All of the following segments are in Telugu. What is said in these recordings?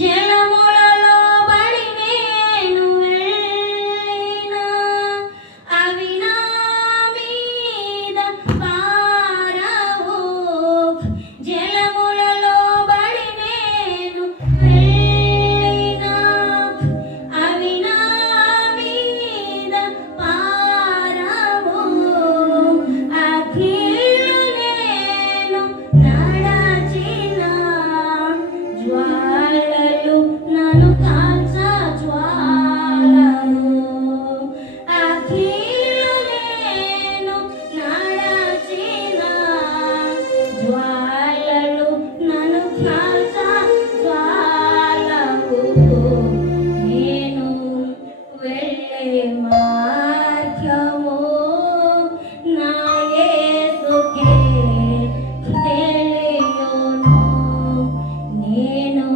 జలములలో బడి నేను వెళ్ళినా అవి నా మీద పారవు. జలములలో బడి నేను వెళ్ళినా అవి నా మీద పారవు. అగ్నిలో నేను నడచిన జ్వాలలు నన్ను కాల్చ జ్వాలలు. అగ్నిలో నేను నడచిన జ్వాలలు నన్ను కాల్చ జ్వాలలు. నేను వెళ్ళే మార్గము నా యేసుకే తెలియును. నేను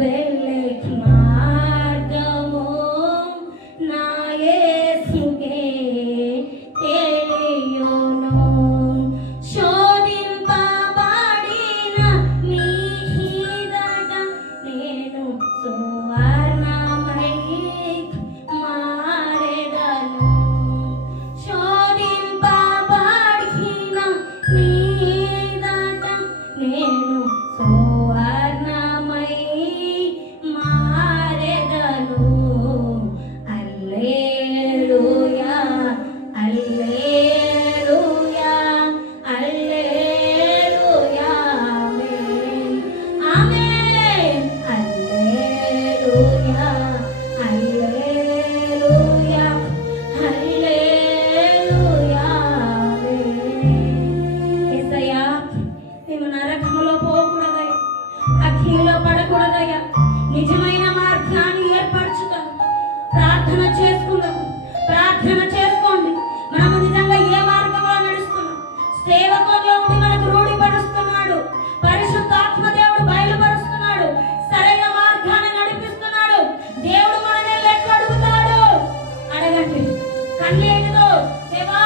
వెళ్ళే మార్గము నా యేసుకే తెలియును. శోధింపబడిన మీదట నేను సువర్ణమై మారెదను. శోధింపబడిన మీదట నేను సువర్ణమై మారెదను. హల్లెలూయా హల్లెలూయా హల్లెలూయా ఆమేన్. హల్లెలూయా హల్లెలూయా హల్లెలూయా యేసయ్యా, మేము నరకములో పోకూడదయ్యా, అగ్నిలో పడకూడదయ్యా. నిజమైన మార్గాన్ని ఏర్పరచుతాం. ప్రార్థన చేసుకుందాం. ప్రార్థన చేసుకోండి. మనము నిజంగా ఏ మార్గంలో నడుస్తున్నాం? సేవకుల్లో ఉండి మనకు రూఢిపరుస్తున్నాడు. పరిశుద్ధాత్మ దేవుడు బయలుపరుస్తున్నాడు. సరైన మార్గాన్ని నడిపిస్తున్నాడు. దేవుడు మనల్ని లెక్క అడుగుతాడు. అడగండి కన్నీటితో, దేవా